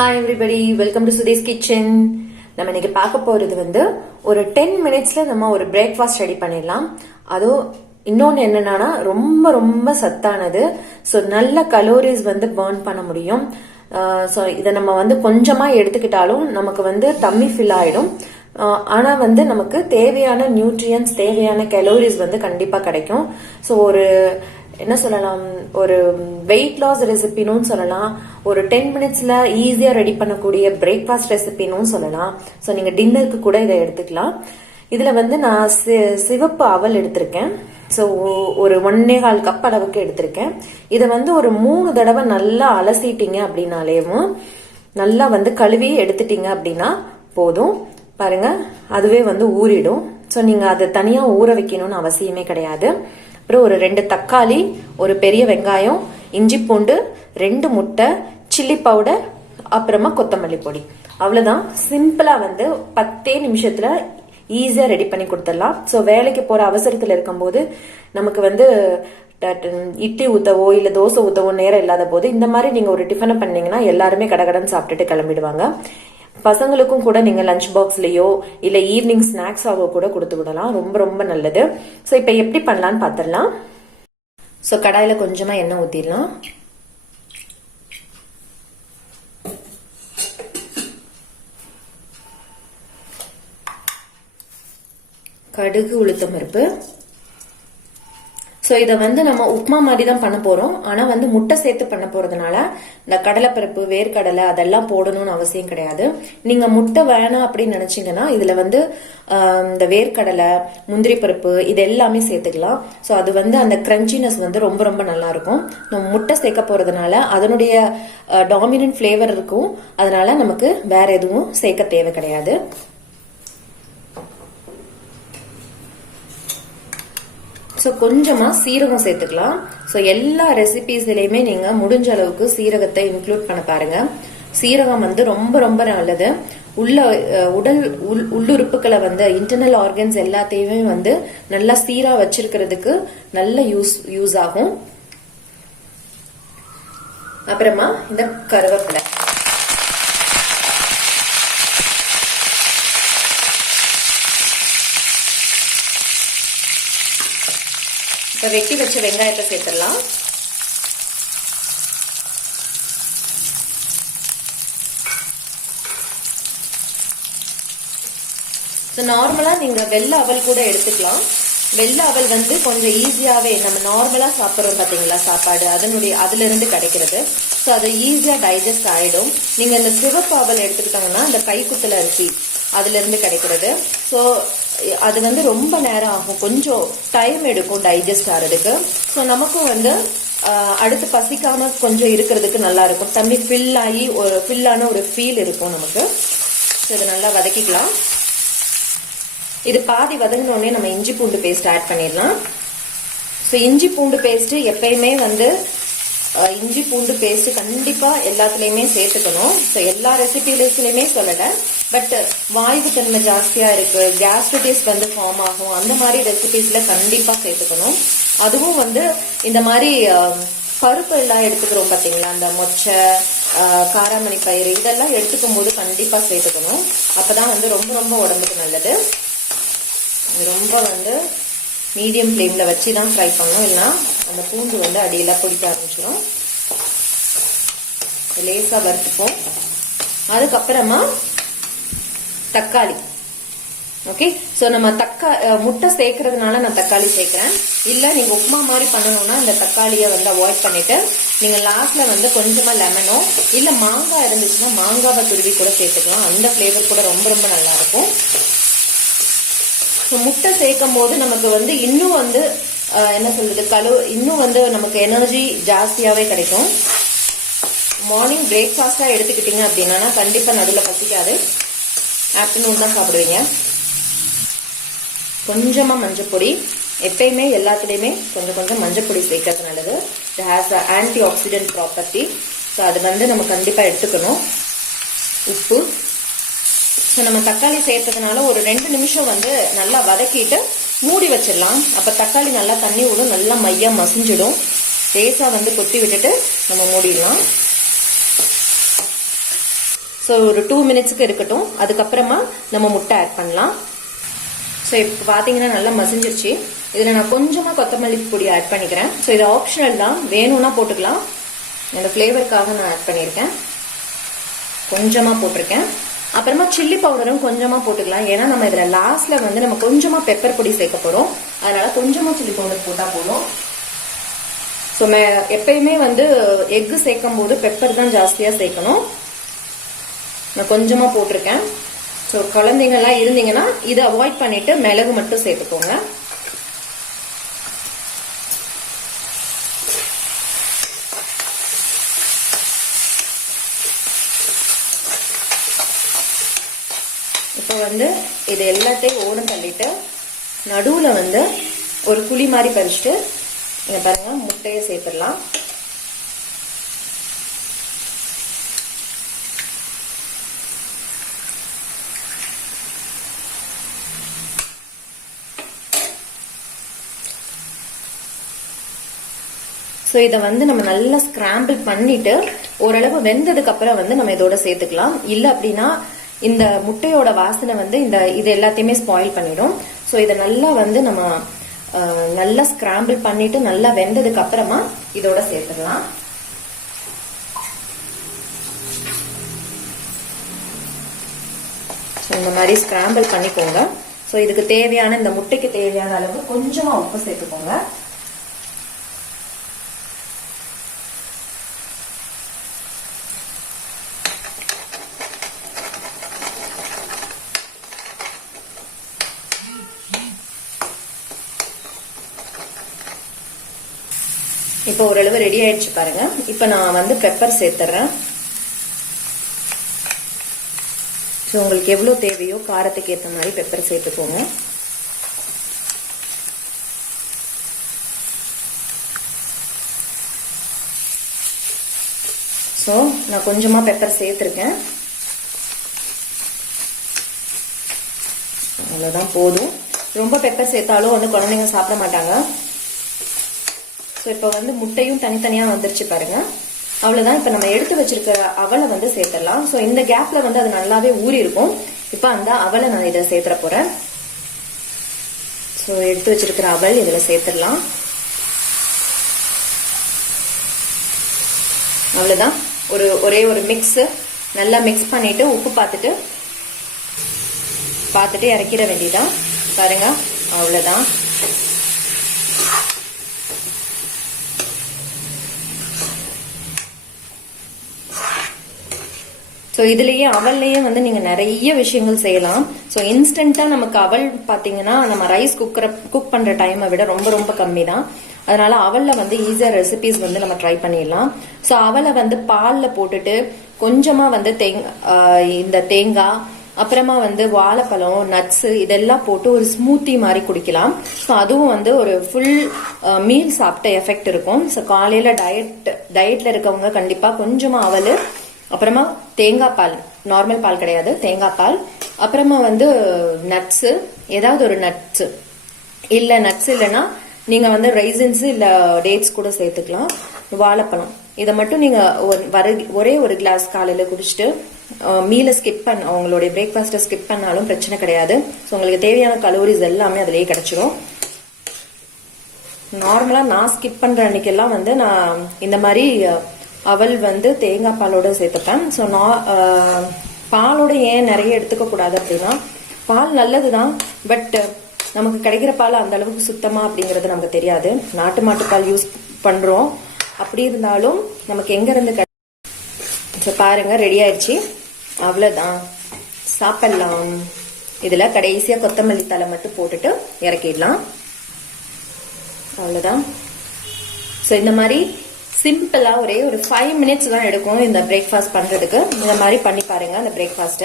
Hi everybody, welcome to Sudhi's Kitchen. நம்ம இன்னைக்கு பார்க்க போறது வந்து ஒரு 10 மினிட்ஸ்ல நம்ம ஒரு பிரேக்ஃபாஸ்ட் ரெடி பண்ணிடலாம். அதுவும் இன்னொன்னு என்னன்னா ரொம்ப ரொம்ப சத்தானது. ஸோ நல்ல கலோரிஸ் வந்து பர்ன் பண்ண முடியும். ஸோ இதை நம்ம வந்து கொஞ்சமா எடுத்துக்கிட்டாலும் நமக்கு வந்து டம்மி ஃபில் ஆயிடும். ஆனா வந்து நமக்கு தேவையான நியூட்ரியன்ஸ், தேவையான கலோரிஸ் வந்து கண்டிப்பா கிடைக்கும். ஸோ ஒரு என்ன சொல்லலாம், ஒரு வெயிட் லாஸ் ரெசிபின்னு சொல்லலாம், ஒரு 10 மினிட்ஸ்ல ஈஸியா ரெடி பண்ணக்கூடிய பிரேக்ஃபாஸ்ட் ரெசிபின்னு சொல்லலாம். ஸோ நீங்க டின்னருக்கு கூட இதை எடுத்துக்கலாம். இதுல வந்து நான் சிவப்பு அவல் எடுத்திருக்கேன். ஸோ ஒரு 1.25 கப் அளவுக்கு எடுத்திருக்கேன். இதை வந்து ஒரு 3 தடவை நல்லா அலசிட்டீங்க அப்படின்னாலேயும், நல்லா வந்து கழுவி எடுத்துட்டீங்க அப்படின்னா போதும். பாருங்க, அதுவே வந்து ஊறிடும். ஸோ நீங்க அதை தனியா ஊற வைக்கணும்னு அவசியமே கிடையாது. அப்புறம் ஒரு 2 தக்காளி, ஒரு பெரிய வெங்காயம், இஞ்சி பூண்டு, 2 முட்டை, சில்லி பவுடர், அப்புறமா கொத்தமல்லி பொடி. அவ்வளவுதான். சிம்பிளா வந்து 10 நிமிஷத்துல ஈஸியா ரெடி பண்ணி கொடுத்துடலாம். ஸோ வேலைக்கு போற அவசரத்துல இருக்கும்போது நமக்கு வந்து இட்லி ஊத்தவோ இல்ல தோசை ஊத்தவோ நேரம் இல்லாத போது இந்த மாதிரி நீங்க ஒரு டிஃபனை பண்ணீங்கன்னா எல்லாருமே கடகடன்னு சாப்பிட்டுட்டு கிளம்பிடுவாங்க. பசங்களுக்கும் கூட நீங்க லஞ்ச் பாக்ஸ்லயோ இல்ல ஈவினிங் ஸ்நாக்ஸாவோ கூட கொடுத்து விடலாம். ரொம்ப ரொம்ப நல்லது. ஸோ இப்ப எப்படி பண்ணலான்னு பாத்திரலாம். ஸோ கடாயில கொஞ்சமா எண்ணெய் ஊத்திடலாம். கடுகு, உளுத்தம் பருப்பு. ஸோ இதை வந்து நம்ம உப்மா மாதிரி தான் பண்ண போறோம். ஆனா வந்து முட்டை சேர்த்து பண்ண போறதுனால இந்த கடலைப்பருப்பு, வேர்க்கடலை அதெல்லாம் போடணும்னு அவசியம் கிடையாது. நீங்க முட்டை வேணாம் அப்படின்னு நினைச்சீங்கன்னா இதுல வந்து இந்த வேர்க்கடலை, முந்திரி பருப்பு இது எல்லாமே சேர்த்துக்கலாம். ஸோ அது வந்து அந்த கிரன்ச்சினஸ் வந்து ரொம்ப ரொம்ப நல்லா இருக்கும். நம்ம முட்டை சேர்க்க போறதுனால அதனுடைய டாமினன்ட் ஃபிளேவர் இருக்கும். அதனால நமக்கு வேற எதுவும் சேர்க்க தேவை கிடையாது. ஸோ கொஞ்சமா சீரகம் சேர்த்துக்கலாம். ஸோ எல்லா ரெசிபிஸ்லயுமே நீங்க முடிஞ்ச அளவுக்கு சீரகத்தை இன்க்ளூட் பண்ண பாருங்க. சீரகம் வந்து ரொம்ப ரொம்ப நல்லது. உடல் உள்ளுறுப்புகளை வந்து இன்டர்னல் ஆர்கன்ஸ் எல்லாத்தையுமே வந்து நல்லா சீரா வச்சிருக்கிறதுக்கு நல்ல யூஸ் ஆகும். அப்புறமா இந்த கருவேப்பிலை. இப்ப வெட்டி வச்ச வெங்காயத்தை சேர்த்துடலாம். நார்மலா நீங்க வெள்ளை அவல் கூட எடுத்துக்கலாம். வெள்ளை அவல் வந்து கொஞ்சம் ஈஸியாவே நம்ம நார்மலா சாப்பிட்றோம் பாத்தீங்களா சாப்பாடு, அதுல இருந்து கிடைக்கிறது. ஸோ அது ஈஸியா டைஜஸ்ட் ஆயிடும். நீங்க இந்த சிவப்பு அவல் எடுத்துக்கிட்டாங்கன்னா இந்த கைக்குத்தல் அரிசி அதுல இருந்து கிடைக்கிறது. ஸோ அது வந்து ரொம்ப நேரம் ஆகும், கொஞ்சம் டைம் எடுக்கும் டைஜஸ்ட் ஆகிறதுக்கு. ஸோ நமக்கும் வந்து அடுத்து பசிக்காம கொஞ்சம் இருக்கிறதுக்கு நல்லா இருக்கும். தண்ணி ஃபில் ஆகி ஒரு ஃபில்லான ஒரு ஃபீல் இருக்கும் நமக்கு. ஸோ இதை நல்லா வதக்கிக்கலாம். இது பாதி வதங்கினோடனே நம்ம இஞ்சி பூண்டு பேஸ்ட் ஆட் பண்ணிடலாம். ஸோ இஞ்சி பூண்டு பேஸ்ட் எப்பயுமே வந்து இஞ்சி பூண்டு பேஸ்ட் கண்டிப்பா எல்லாத்துலயுமே சேர்த்துக்கணும். ஸோ எல்லா ரெசிபிஸ்லயுமே சொல்லல, பட் வாய்வு தன்மை ஜாஸ்தியா இருக்கு, கேஸ்ட்ரைட்டிஸ் வந்து ஃபார்ம் ஆகும், அந்த மாதிரி ரெசிபிஸ்ல கண்டிப்பா சேர்த்துக்கணும். அதுவும் வந்து இந்த மாதிரி பருப்பு எல்லாம் எடுத்துக்கிறோம் பாத்தீங்களா, அந்த மொச்சை, காராமணி பயிறு இதெல்லாம் எடுத்துக்கும் போது கண்டிப்பா சேர்த்துக்கணும். அப்பதான் வந்து ரொம்ப ரொம்ப உடம்புக்கு நல்லது. ரொம்ப வந்து மீடியம் ஃப்ளேம்ல வச்சு தான் ஃப்ரை பண்ணணும், இல்லைன்னா அந்த பூண்டு வந்து அடியில பிடிக்க ஆரம்பிச்சிடும். லேசா வறுத்துப்போம். அதுக்கப்புறமா தக்காளி. ஓகே, ஸோ நம்ம முட்டை சேர்க்கறதுனால நான் தக்காளி சேர்க்கிறேன். இல்ல நீங்க உப்புமா மாதிரி பண்ணணும்னா இந்த தக்காளியை வந்து அவாய்ட் பண்ணிட்டு நீங்க லாஸ்ட்ல வந்து கொஞ்சமா லெமனோ இல்ல மாங்காய் இருந்துச்சுன்னா மாங்காவை துருவி கூட சேர்த்துக்கலாம். அந்த ஃபிளேவர் கூட ரொம்ப ரொம்ப நல்லா இருக்கும். முட்டை சேர்க்கும் போது நமக்கு வந்து இன்னும் வந்து என்ன சொல்றது, இன்னும் வந்து நமக்கு எனர்ஜி ஜாஸ்தியாவே கிடைக்கும். மார்னிங் பிரேக்ஃபாஸ்டா எடுத்துக்கிட்டீங்க அப்படின்னா கண்டிப்பா நடுவில் பசிக்காது, ஆஃப்டர்நூன் தான் சாப்பிடுவீங்க. கொஞ்சமா மஞ்சப்பொடி, எப்பயுமே எல்லாத்துலயுமே கொஞ்சம் கொஞ்சம் மஞ்சப்பொடி சேர்க்கறது நல்லது. It has anti accident property. So அது வந்து நம்ம கண்டிப்பா எடுத்துக்கணும். உப்பு. ஸோ நம்ம தக்காளி சேர்த்ததுனால ஒரு 2 நிமிஷம் வந்து நல்லா வதக்கிட்டு மூடி வச்சிடலாம். அப்ப தக்காளி நல்லா தண்ணி விடும், நல்லா மையா மசிஞ்சிடும். லேசா வந்து கொத்தி விட்டுட்டு நம்ம மூடிடலாம். ஸோ ஒரு 2 மினிட்ஸ்க்கு இருக்கட்டும். அதுக்கப்புறமா நம்ம முட்டை ஆட் பண்ணலாம். ஸோ இப்போ பார்த்தீங்கன்னா நல்லா மசிஞ்சிருச்சு. இதில் நான் கொஞ்சமாக கொத்தமல்லி பொடி ஆட் பண்ணிக்கிறேன். ஸோ இது ஆப்ஷனல் தான், வேணும்னா போட்டுக்கலாம். இந்த ஃப்ளேவருக்காக நான் ஆட் பண்ணியிருக்கேன், கொஞ்சமாக போட்டிருக்கேன். அப்புறமா சில்லி பவுடரும் கொஞ்சமாக போட்டுக்கலாம். ஏன்னா நம்ம இதில் லாஸ்ட்ல வந்து நம்ம கொஞ்சமாக பெப்பர் பொடி சேர்க்க போகிறோம். அதனால கொஞ்சமாக சில்லி பவுடர் போட்டால் போதும். ஸோ எப்பயுமே வந்து எக்கு சேர்க்கும் போது பெப்பர் தான் ஜாஸ்தியாக சேர்க்கணும். நான் கொஞ்சமாக போட்டிருக்கேன். ஸோ குழந்தைங்கள்லாம் இருந்தீங்கன்னா இதை அவாய்ட் பண்ணிட்டு மிளகு மட்டும் சேர்த்துக்கோங்க. இப்போ வந்து இது எல்லாத்தையும் ஓரம் தள்ளிட்டு நடுவில் வந்து ஒரு குழி மாதிரி பறிச்சுட்டு இங்க பாருங்க முட்டையை சேர்த்துடலாம். ஸோ இதை வந்து நம்ம நல்லா ஸ்கிராம்பிள் பண்ணிட்டு ஓரளவு வெந்ததுக்கு அப்புறம் வந்து நம்ம இதோட சேர்த்துக்கலாம். இல்லை அப்படின்னா இந்த முட்டையோட வாசனை வந்து இது எல்லாத்தையுமே ஸ்பாயில் பண்ணிடும். ஸோ இதை நல்லா வந்து நம்ம நல்லா ஸ்கிராம்பிள் பண்ணிட்டு நல்லா வெந்ததுக்கு அப்புறமா இதோட சேர்த்துக்கலாம். இந்த மாதிரி ஸ்கிராம்பிள் பண்ணிக்கோங்க. ஸோ இதுக்கு தேவையான இந்த முட்டைக்கு தேவையான அளவு கொஞ்சமா உப்பு சேர்த்துக்கோங்க. இப்போ ஓரளவு ரெடி ஆயிடுச்சு பாருங்க. இப்போ நான் வந்து பெப்பர் சேர்த்துறேன். ஸோ உங்களுக்கு எவ்வளோ தேவையோ காரத்துக்கு ஏற்ற மாதிரி பெப்பர் சேர்த்துக்கோங்க. ஸோ நான் கொஞ்சமாக பெப்பர் சேர்த்துருக்கேன். அவ்வளோதான், போதும். ரொம்ப பெப்பர் சேர்த்தாலும் வந்து குழந்தைங்க சாப்பிட மாட்டாங்க. ஸோ இப்போ வந்து முட்டையும் தனித்தனியாக வந்துருச்சு பாருங்க. அவ்வளோதான். இப்போ நம்ம எடுத்து வச்சிருக்கிற அவலை வந்து சேர்த்துடலாம். ஸோ இந்த கேப்ல வந்து அது நல்லாவே ஊறி இருக்கும். இப்போ அந்த அவலை நான் இதை சேர்த்துற போறேன். ஸோ எடுத்து வச்சிருக்கிற அவல் இதில் சேர்த்துடலாம். அவ்வளோதான். ஒரே ஒரு மிக்ஸ் நல்லா மிக்ஸ் பண்ணிட்டு உப்பு பார்த்துட்டு இறக்கிட வேண்டியதான். பாருங்க, அவ்வளோதான். ஸோ இதுலயே அவல்லையே வந்து நீங்க நிறைய விஷயங்கள் செய்யலாம். ஸோ இன்ஸ்டன்டா நமக்கு அவல் பாத்தீங்கன்னா நம்ம ரைஸ் குக் பண்ற டைமை விட ரொம்ப ரொம்ப கம்மி தான். அதனால அவல்ல வந்து ஈஸியா ரெசிபிஸ் வந்து நம்ம ட்ரை பண்ணிடலாம். ஸோ அவலை வந்து பால்ல போட்டுட்டு கொஞ்சமா வந்து இந்த தேங்காய், அப்புறமா வந்து வாழைப்பழம், நட்ஸ் இதெல்லாம் போட்டு ஒரு ஸ்மூத்தி மாதிரி குடிக்கலாம். ஸோ அதுவும் வந்து ஒரு ஃபுல் மீல் சாப்பிட்ட எஃபெக்ட் இருக்கும். ஸோ காலையில டயட்ல இருக்கவங்க கண்டிப்பா கொஞ்சமா அவல், அப்புறமா தேங்காய் பால், நார்மல் பால் கிடையாது, தேங்காய் பால், அப்புறமா வந்து நட்ஸ், ஏதாவது ஒரு நட்ஸ், இல்ல நட்ஸ் இல்லைன்னா நீங்க வந்து ரைசின்ஸ் இல்ல டேட்ஸ் கூட சேர்த்துக்கலாம். வாழைப்பழம், இதை மட்டும் நீங்க ஒரே ஒரு கிளாஸ் காலையில குடிச்சிட்டு மீலை ஸ்கிப் அவங்களுடைய பிரேக்ஃபாஸ்ட்டை ஸ்கிப் பண்ணாலும் பிரச்சனை கிடையாது. ஸோ உங்களுக்கு தேவையான கலோரிஸ் எல்லாமே அதிலேயே கிடைச்சிரும். நார்மலா நான் ஸ்கிப் பண்ற அன்னைக்கெல்லாம் வந்து நான் இந்த மாதிரி அவல் வந்து தேங்காய் பாலோட சேர்த்துப்பேன். ஸோ பாலோட ஏன் நிறைய எடுத்துக்க கூடாது அப்படின்னா, பால் நல்லதுதான், பட் நமக்கு கிடைக்கிற பால் அந்த அளவுக்கு சுத்தமா அப்படிங்கிறது நமக்கு தெரியாது. நாட்டு மாட்டுப்பால் யூஸ் பண்றோம், அப்படி இருந்தாலும் நமக்கு எங்க இருந்து பாருங்க ரெடி ஆயிடுச்சு. அவ்வளவுதான், சாப்பிடலாம். இதுல கடைசியா கொத்தமல்லி தலை மட்டும் போட்டுட்டு இறக்கிடலாம். அவ்வளவுதான். ஸோ இந்த மாதிரி சிம்பிளா ஒரே ஒரு 5 மினிட்ஸ் தான் எடுக்கும் இந்த பிரேக்ஃபாஸ்ட் பண்றதுக்கு. இந்த மாதிரி பண்ணி பாருங்க. அந்த பிரேக்ஃபாஸ்ட்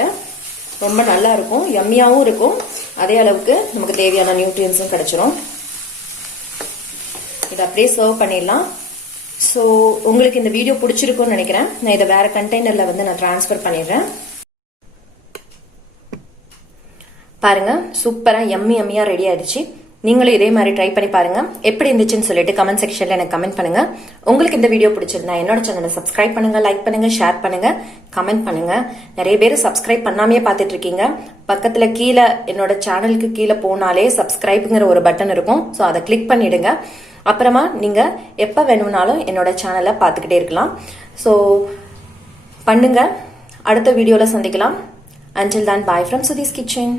ரொம்ப நல்லா இருக்கும், யம்மியாவும் இருக்கும், அதே அளவுக்கு நமக்கு தேவையான நியூட்ரியன்ஸும் கிடைச்சிரும். இதை அப்படியே சர்வ் பண்ணிடலாம். ஸோ உங்களுக்கு இந்த வீடியோ பிடிச்சிருக்கும்னு நினைக்கிறேன். நான் இதை வேற கண்டெய்னர்ல வந்து நான் டிரான்ஸ்ஃபர் பண்ணிடுறேன். பாருங்க, சூப்பரா யம்மியா ரெடி ஆயிடுச்சு. நீங்களும் இதே மாதிரி ட்ரை பண்ணி பாருங்க. எப்படி இருந்துச்சுன்னு சொல்லிட்டு கமெண்ட் செக்ஷன்ல எனக்கு கமெண்ட் பண்ணுங்க. உங்களுக்கு இந்த வீடியோ பிடிச்சிருந்தா என்னோட சேனலை சப்ஸ்கிரைப் பண்ணுங்க, லைக் பண்ணுங்க, ஷேர் பண்ணுங்க, கமெண்ட் பண்ணுங்க. நிறைய பேர் சப்ஸ்கிரைப் பண்ணாமே பார்த்துட்டு இருக்கீங்க. பக்கத்துல கீழே என்னோட சேனலுக்கு கீழே போனாலே சப்ஸ்கிரைப்ங்கிற ஒரு பட்டன் இருக்கும். ஸோ அதை கிளிக் பண்ணிடுங்க. அப்புறமா நீங்க எப்ப வேணும்னாலும் என்னோட சேனலை பார்த்துக்கிட்டே இருக்கலாம். ஸோ பண்ணுங்க. அடுத்த வீடியோல சந்திக்கலாம். Until then, bye from Sudhi's Kitchen.